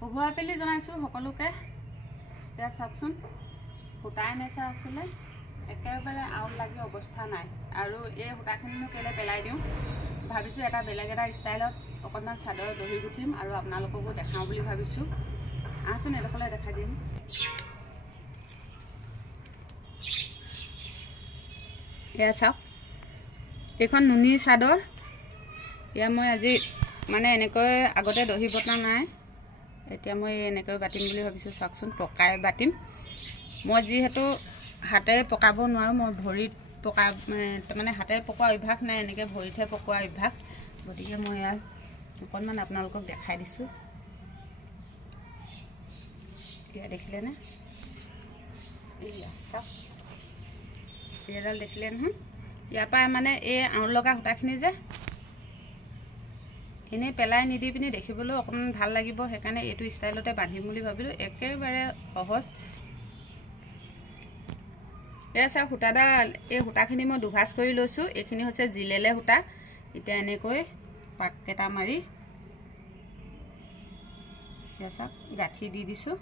শুভুৱা পেলি জনাইছোঁ সকলোকে। এতিয়া চাওকচোন, সূতাই নেচা আছিলে, একেবাৰে আউল লাগি অৱস্থা নাই। আৰু এই সূতাখিনিনো কেলৈ পেলাই দিওঁ, ভাবিছোঁ এটা বেলেগ এটা ষ্টাইলত অকণমান চাদৰ দহি গুঠিম আৰু আপোনালোককো দেখাওঁ বুলি ভাবিছোঁ। আহচোন এডোখৰলৈ দেখাই দিম। এয়া চাওক, এইখন নুনী চাদৰ। এয়া মই আজি মানে এনেকৈ আগতে দহি বটা নাই, এতিয়া মই এনেকৈ বাটিম বুলি ভাবিছোঁ। চাওকচোন, পকাই বাটিম। মই যিহেতু হাতেৰে পকাব নোৱাৰোঁ, মই ভৰিত পকা মানে হাতেৰে পকোৱা অভ্যাস নাই, এনেকৈ ভৰিতহে পকোৱা অভ্যাস। গতিকে মই ইয়াৰ অকণমান আপোনালোকক দেখাই দিছোঁ। এয়া দেখিলেনে? এয়া চাওক, এডাল দেখিলে নহয়? ইয়াৰ পৰা মানে এই আউল লগা সূতাখিনি যে এনেই পেলাই নিদি পিনি দেখিবলৈও অকণমান ভাল লাগিব, সেইকাৰণে এইটো ষ্টাইলতে বান্ধিম বুলি ভাবিলোঁ। একেবাৰে সহজ। এয়া চাওক, সূতাডাল এই সূতাখিনি মই দুভাজ কৰি লৈছোঁ। এইখিনি হৈছে জিলেলে সূতা। এতিয়া এনেকৈ পাক কেইটা মাৰি এয়া চাওক গাঁঠি দি দিছোঁ।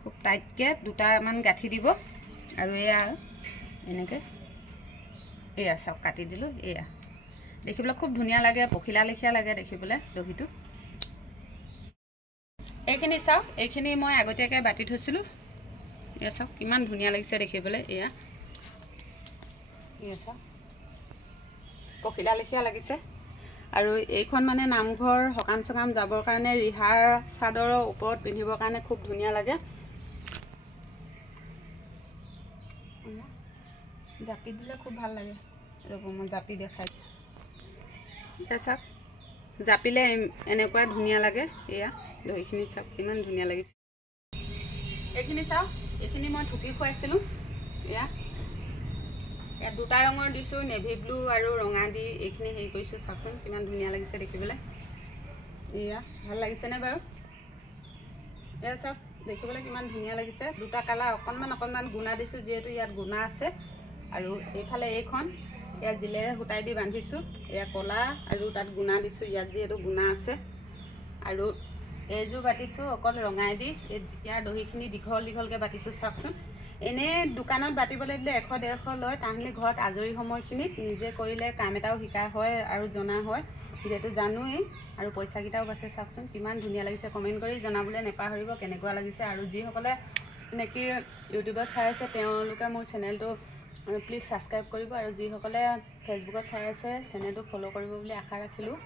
খুব টাইটকৈ দুটামান গাঁঠি দিব আৰু এয়া এনেকৈ এয়া চাওক কাটি দিলোঁ। এয়া দেখিবলৈ খুব ধুনীয়া লাগে, পখিলা লেখীয়া লাগে দেখিবলৈ দহিটো। এইখিনি চাওক, এইখিনি মই আগতীয়াকৈ বাটি থৈছিলোঁ। এয়া চাওক কিমান ধুনীয়া লাগিছে দেখিবলৈ। এয়া চাওক পখিলা লেখীয়া লাগিছে। আৰু এইখন মানে নামঘৰ সকাম চকাম যাবৰ কাৰণে ৰিহাৰ চাদৰৰ ওপৰত পিন্ধিবৰ কাৰণে খুব ধুনীয়া লাগে। জাপি দিলে খুব ভাল লাগে। ৰ'ব মই জাপি দেখাই দিওঁ। এয়া চাওক, জাপিলে এনেকুৱা ধুনীয়া লাগে। এয়া দহিখিনি চাওক কিমান ধুনীয়া লাগিছে। এইখিনি চাওক, এইখিনি মই থুপি খুৱাইছিলোঁ। ইয়াত দুটা ৰঙৰ দিছোঁ, নেভি ব্লু আৰু ৰঙা দি এইখিনি হেৰি কৰিছোঁ। চাওকচোন কিমান ধুনীয়া লাগিছে দেখিবলৈ। এয়া ভাল লাগিছেনে বাৰু? এয়া চাওক দেখিবলৈ কিমান ধুনীয়া লাগিছে। দুটা কালাৰ অকণমান গুণা দিছোঁ, যিহেতু ইয়াত গুণা আছে। আৰু এইফালে এইখন ইয়াত জিলেৰে সূতাই দি বান্ধিছোঁ। এয়া ক'লা আৰু তাত গুণা দিছোঁ, ইয়াত যিহেতু গুণা আছে। আৰু এইযোৰ বাটিছোঁ অকল ৰঙাই দি। ইয়াৰ দহিখিনি দীঘলকৈ বাটিছোঁ। চাওকচোন, এনেই দোকানত বাটিবলৈ দিলে 100-150 লয়। তাহানি ঘৰত আজৰি সময়খিনিত নিজে কৰিলে কাম এটাও শিকা হয় আৰু জনা হয়, যিহেতু জানোৱেই, আৰু পইচাকেইটাও বাচে। চাওকচোন কিমান ধুনীয়া লাগিছে। কমেণ্ট কৰি জনাবলৈ নেপাহৰিব কেনেকুৱা লাগিছে। আৰু যিসকলে নেকি ইউটিউবত চাই আছে তেওঁলোকে মোৰ চেনেলটো প্লিজ ছাবস্ক্ৰাইব কৰিব, আৰু যিসকলে ফেচবুকত চাই আছে চেনেলটো ফ'ল' কৰিব বুলি আশা ৰাখিলোঁ।